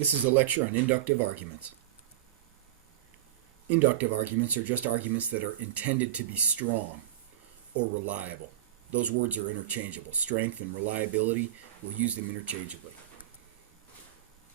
This is a lecture on inductive arguments. Inductive arguments are just arguments that are intended to be strong or reliable. Those words are interchangeable. Strength and reliability, we'll use them interchangeably.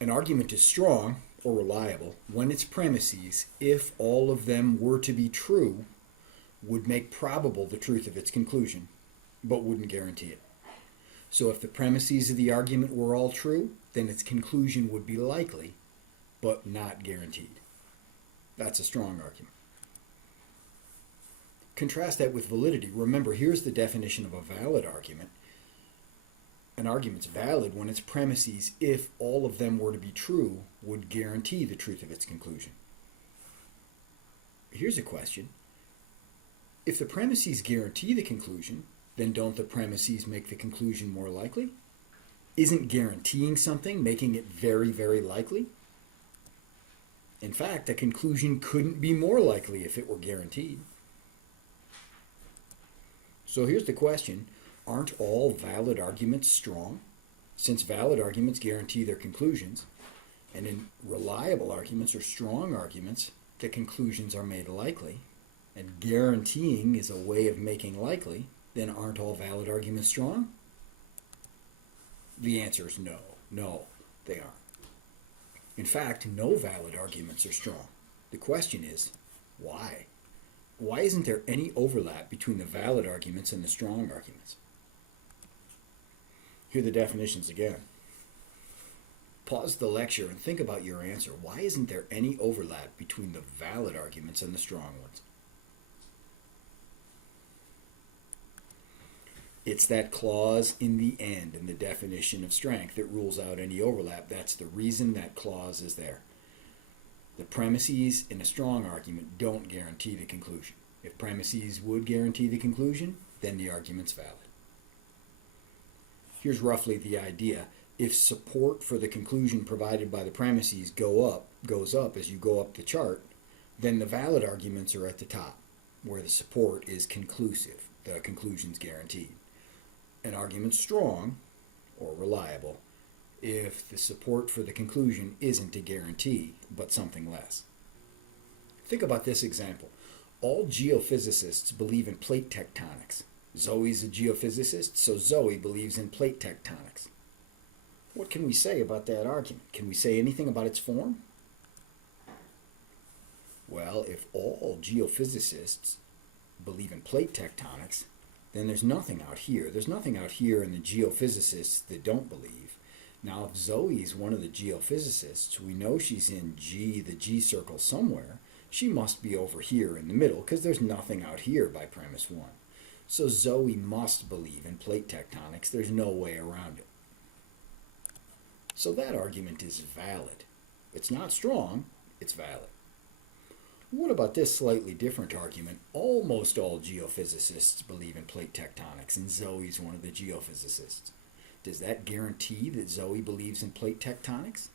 An argument is strong or reliable when its premises, if all of them were to be true, would make probable the truth of its conclusion, but wouldn't guarantee it. So if the premises of the argument were all true, then its conclusion would be likely, but not guaranteed. That's a strong argument. Contrast that with validity. Remember, here's the definition of a valid argument. An argument's valid when its premises, if all of them were to be true, would guarantee the truth of its conclusion. Here's a question. If the premises guarantee the conclusion, then don't the premises make the conclusion more likely? Isn't guaranteeing something making it very, very likely? In fact, a conclusion couldn't be more likely if it were guaranteed. So here's the question. Aren't all valid arguments strong? Since valid arguments guarantee their conclusions, and in reliable arguments or strong arguments, the conclusions are made likely, and guaranteeing is a way of making likely, then aren't all valid arguments strong? The answer is no. No, they aren't. In fact, no valid arguments are strong. The question is, why? Why isn't there any overlap between the valid arguments and the strong arguments? Here are the definitions again. Pause the lecture and think about your answer. Why isn't there any overlap between the valid arguments and the strong ones? It's that clause in the end in the definition of strength that rules out any overlap. That's the reason that clause is there. The premises in a strong argument don't guarantee the conclusion. If premises would guarantee the conclusion, then the argument's valid. Here's roughly the idea. If support for the conclusion provided by the premises goes up as you go up the chart, then the valid arguments are at the top, where the support is conclusive, the conclusion's guaranteed. An argument's strong or reliable if the support for the conclusion isn't a guarantee, but something less. Think about this example. All geophysicists believe in plate tectonics. Zoe's a geophysicist, so Zoe believes in plate tectonics. What can we say about that argument? Can we say anything about its form? Well, if all geophysicists believe in plate tectonics, then there's nothing out here. There's nothing out here in the geophysicists that don't believe. Now, if Zoe's one of the geophysicists, we know she's in G, the G circle somewhere. She must be over here in the middle because there's nothing out here by premise one. So Zoe must believe in plate tectonics. There's no way around it. So that argument is valid. It's not strong, it's valid. What about this slightly different argument? Almost all geophysicists believe in plate tectonics, and Zoe's one of the geophysicists. Does that guarantee that Zoe believes in plate tectonics?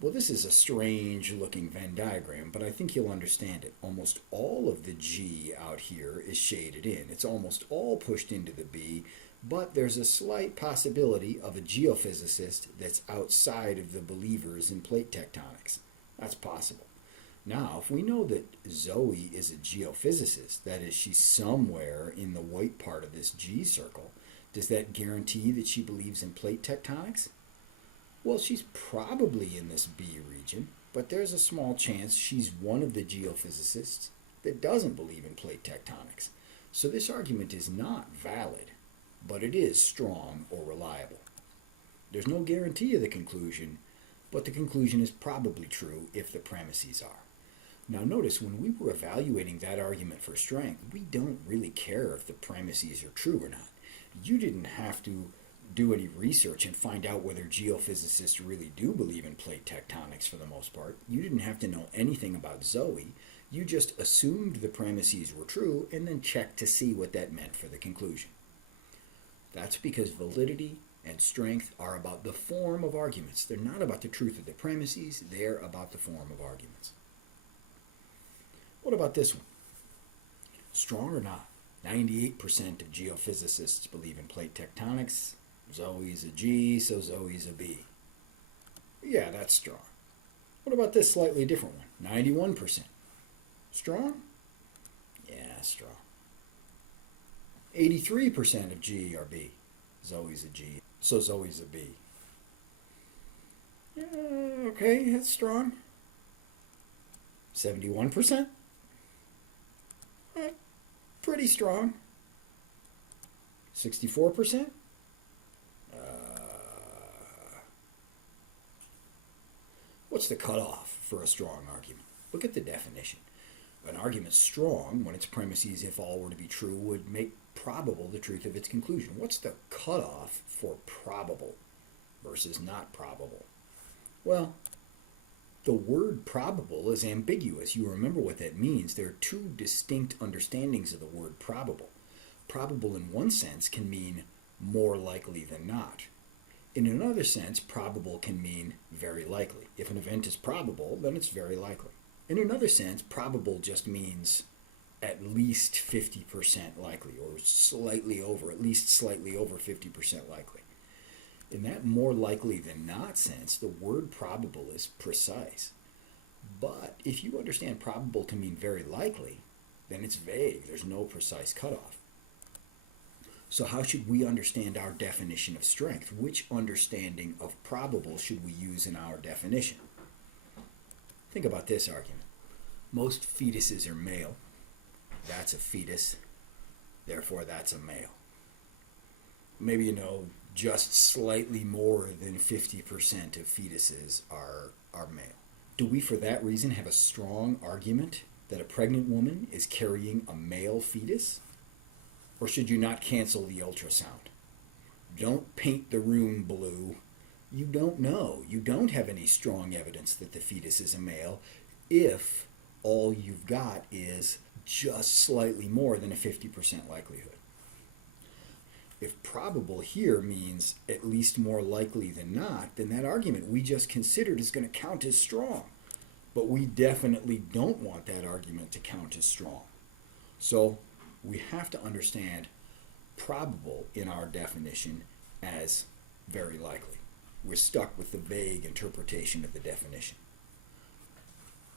Well, this is a strange looking Venn diagram, but I think you'll understand it. Almost all of the G out here is shaded in. It's almost all pushed into the B, but there's a slight possibility of a geophysicist that's outside of the believers in plate tectonics. That's possible. Now, if we know that Zoe is a geophysicist, that is, she's somewhere in the white part of this G circle, does that guarantee that she believes in plate tectonics? Well, she's probably in this B region, but there's a small chance she's one of the geophysicists that doesn't believe in plate tectonics. So this argument is not valid, but it is strong or reliable. There's no guarantee of the conclusion, but the conclusion is probably true if the premises are. Now notice, when we were evaluating that argument for strength, we don't really care if the premises are true or not. You didn't have to do any research and find out whether geophysicists really do believe in plate tectonics for the most part. You didn't have to know anything about Zoe. You just assumed the premises were true and then checked to see what that meant for the conclusion. That's because validity and strength are about the form of arguments. They're not about the truth of the premises, they're about the form of arguments. What about this one? Strong or not? 98% of geophysicists believe in plate tectonics. Zoe's a G, so Zoe's a B. Yeah, that's strong. What about this slightly different one? 91%. Strong? Yeah, strong. 83% of G are B. Zoe's a G. So Zoe's a B. Okay, that's strong. 71%? Pretty strong. 64%? What's the cutoff for a strong argument? Look at the definition. An argument strong, when its premises, if all were to be true, would make probable the truth of its conclusion. What's the cutoff for probable versus not probable? Well, the word probable is ambiguous. You remember what that means. There are two distinct understandings of the word probable. Probable in one sense can mean more likely than not. In another sense, probable can mean very likely. If an event is probable, then it's very likely. In another sense, probable just means at least 50% likely, or slightly over, at least slightly over 50% likely. In that more likely than not sense, the word probable is precise. But if you understand probable to mean very likely, then it's vague. There's no precise cutoff. So how should we understand our definition of strength? Which understanding of probable should we use in our definition? Think about this argument. Most fetuses are male. That's a fetus. Therefore, that's a male. Maybe just slightly more than 50% of fetuses are male. Do we, for that reason, have a strong argument that a pregnant woman is carrying a male fetus? Or should you not cancel the ultrasound? Don't paint the room blue. You don't know. You don't have any strong evidence that the fetus is a male if all you've got is just slightly more than a 50% likelihood. If probable here means at least more likely than not, then that argument we just considered is going to count as strong. But we definitely don't want that argument to count as strong. So we have to understand probable in our definition as very likely. We're stuck with the vague interpretation of the definition.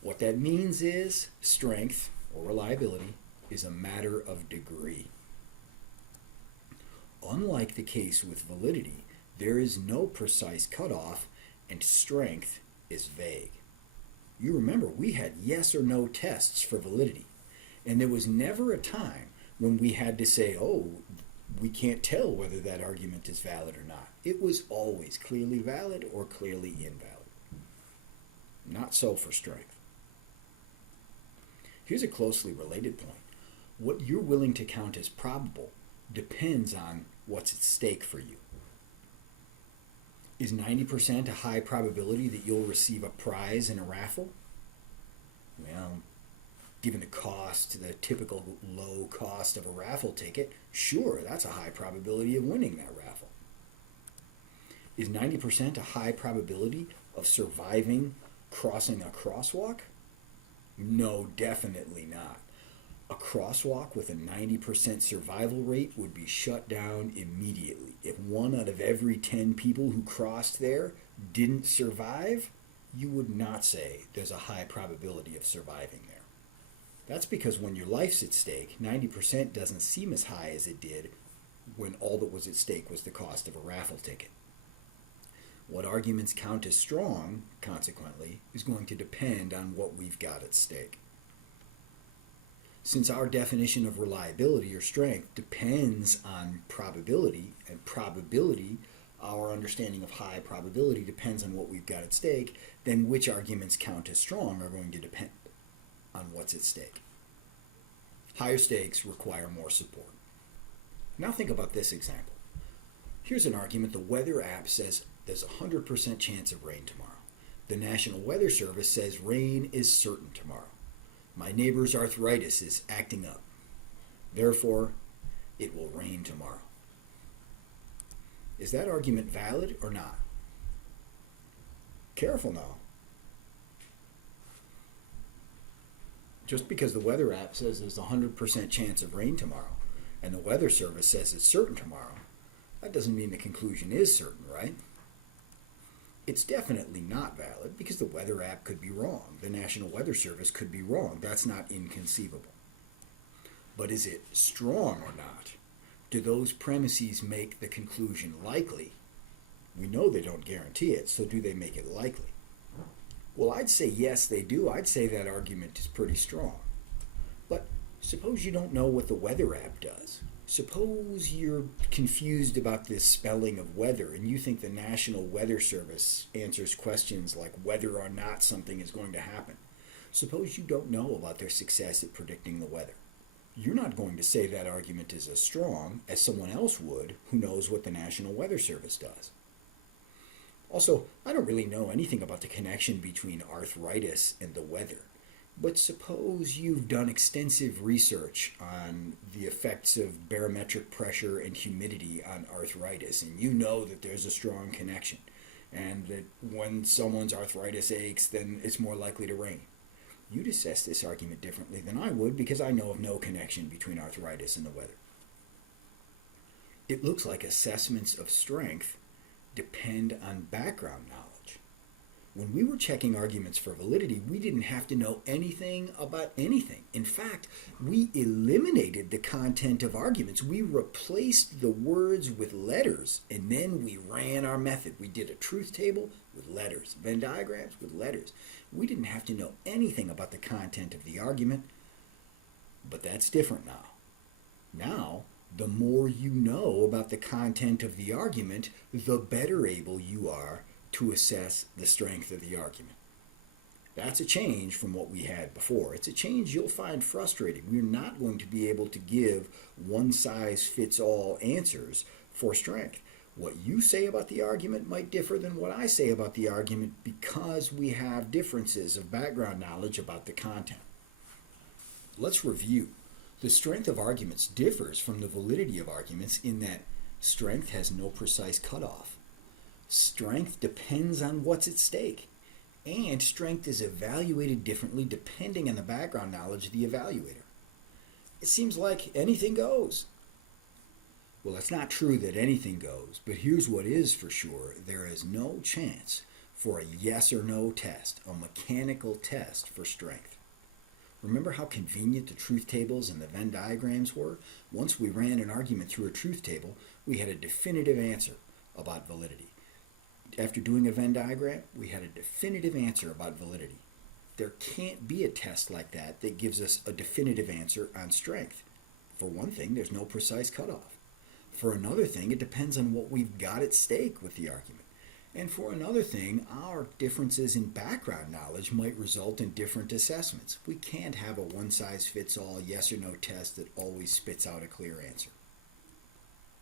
What that means is strength or reliability is a matter of degree. Unlike the case with validity, there is no precise cutoff and strength is vague. You remember we had yes or no tests for validity, and there was never a time when we had to say, we can't tell whether that argument is valid or not. It was always clearly valid or clearly invalid. Not so for strength. Here's a closely related point. What you're willing to count as probable depends on what's at stake for you. Is 90% a high probability that you'll receive a prize in a raffle? Well, given the cost, the typical low cost of a raffle ticket, sure, that's a high probability of winning that raffle. Is 90% a high probability of surviving crossing a crosswalk? No, definitely not. A crosswalk with a 90% survival rate would be shut down immediately. If 1 out of every 10 people who crossed there didn't survive, you would not say there's a high probability of surviving there. That's because when your life's at stake, 90% doesn't seem as high as it did when all that was at stake was the cost of a raffle ticket. What arguments count as strong, consequently, is going to depend on what we've got at stake. Since our definition of reliability or strength depends on probability, and probability, our understanding of high probability, depends on what we've got at stake, then which arguments count as strong are going to depend on what's at stake. Higher stakes require more support. Now think about this example. Here's an argument. The weather app says there's a 100% chance of rain tomorrow. The National Weather Service says rain is certain tomorrow. My neighbor's arthritis is acting up. Therefore, it will rain tomorrow. Is that argument valid or not? Careful now. Just because the weather app says there's a 100% chance of rain tomorrow, and the Weather Service says it's certain tomorrow, that doesn't mean the conclusion is certain, right? It's definitely not valid because the weather app could be wrong. The National Weather Service could be wrong. That's not inconceivable. But is it strong or not? Do those premises make the conclusion likely? We know they don't guarantee it, so do they make it likely? Well, I'd say yes, they do. I'd say that argument is pretty strong. But suppose you don't know what the weather app does. Suppose you're confused about this spelling of weather and you think the National Weather Service answers questions like whether or not something is going to happen. Suppose you don't know about their success at predicting the weather. You're not going to say that argument is as strong as someone else would who knows what the National Weather Service does. Also, I don't really know anything about the connection between arthritis and the weather. But suppose you've done extensive research on the effects of barometric pressure and humidity on arthritis, and you know that there's a strong connection, and that when someone's arthritis aches, then it's more likely to rain. You'd assess this argument differently than I would because I know of no connection between arthritis and the weather. It looks like assessments of strength depend on background knowledge. When we were checking arguments for validity, we didn't have to know anything about anything. In fact, we eliminated the content of arguments. We replaced the words with letters, and then we ran our method. We did a truth table with letters, Venn diagrams with letters. We didn't have to know anything about the content of the argument, but that's different now. Now, the more you know about the content of the argument, the better able you are to assess the strength of the argument. That's a change from what we had before. It's a change you'll find frustrating. We're not going to be able to give one-size-fits-all answers for strength. What you say about the argument might differ than what I say about the argument because we have differences of background knowledge about the content. Let's review. The strength of arguments differs from the validity of arguments in that strength has no precise cutoff. Strength depends on what's at stake, and strength is evaluated differently depending on the background knowledge of the evaluator. It seems like anything goes. Well, it's not true that anything goes, but here's what is for sure. There is no chance for a yes or no test, a mechanical test for strength. Remember how convenient the truth tables and the Venn diagrams were? Once we ran an argument through a truth table, we had a definitive answer about validity. After doing a Venn diagram, we had a definitive answer about validity. There can't be a test like that that gives us a definitive answer on strength. For one thing, there's no precise cutoff. For another thing, it depends on what we've got at stake with the argument. And for another thing, our differences in background knowledge might result in different assessments. We can't have a one-size-fits-all yes or no test that always spits out a clear answer.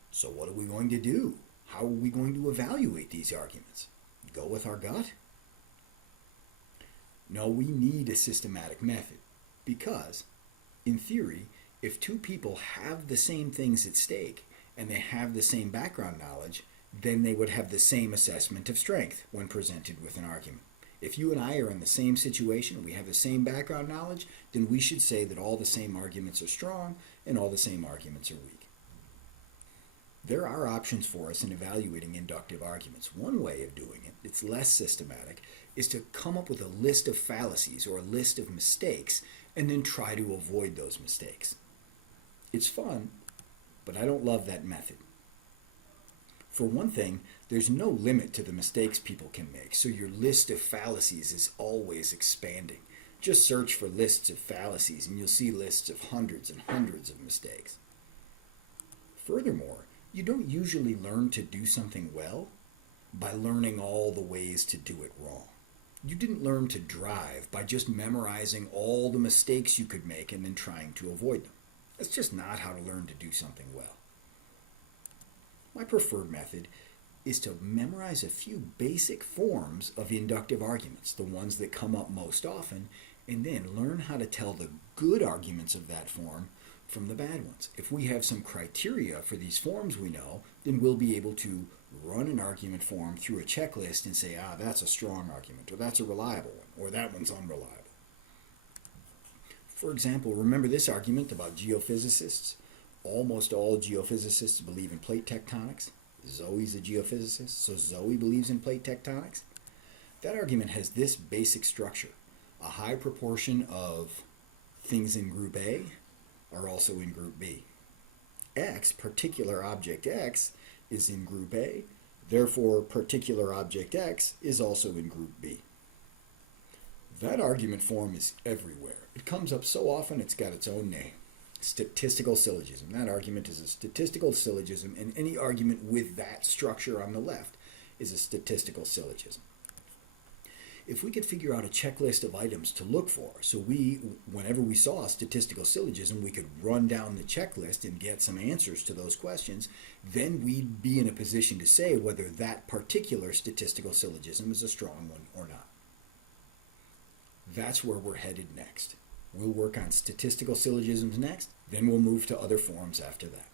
So what are we going to do? How are we going to evaluate these arguments? Go with our gut? No, we need a systematic method because, in theory, if two people have the same things at stake and they have the same background knowledge, then they would have the same assessment of strength when presented with an argument. If you and I are in the same situation and we have the same background knowledge, then we should say that all the same arguments are strong and all the same arguments are weak. There are options for us in evaluating inductive arguments. One way of doing it, it's less systematic, is to come up with a list of fallacies or a list of mistakes and then try to avoid those mistakes. It's fun, but I don't love that method. For one thing, there's no limit to the mistakes people can make, so your list of fallacies is always expanding. Just search for lists of fallacies and you'll see lists of hundreds and hundreds of mistakes. Furthermore, you don't usually learn to do something well by learning all the ways to do it wrong. You didn't learn to drive by just memorizing all the mistakes you could make and then trying to avoid them. That's just not how to learn to do something well. My preferred method is to memorize a few basic forms of inductive arguments, the ones that come up most often, and then learn how to tell the good arguments of that form from the bad ones. If we have some criteria for these forms we know, then we'll be able to run an argument form through a checklist and say, that's a strong argument, or that's a reliable one, or that one's unreliable. For example, remember this argument about geophysicists? Almost all geophysicists believe in plate tectonics. Zoe's a geophysicist, so Zoe believes in plate tectonics. That argument has this basic structure. A high proportion of things in group A are also in group B. X, particular object X, is in group A, therefore particular object X is also in group B. That argument form is everywhere. It comes up so often it's got its own name. Statistical syllogism. That argument is a statistical syllogism, and any argument with that structure on the left is a statistical syllogism. If we could figure out a checklist of items to look for, so whenever we saw a statistical syllogism, we could run down the checklist and get some answers to those questions, then we'd be in a position to say whether that particular statistical syllogism is a strong one or not. That's where we're headed next. We'll work on statistical syllogisms next, then we'll move to other forms after that.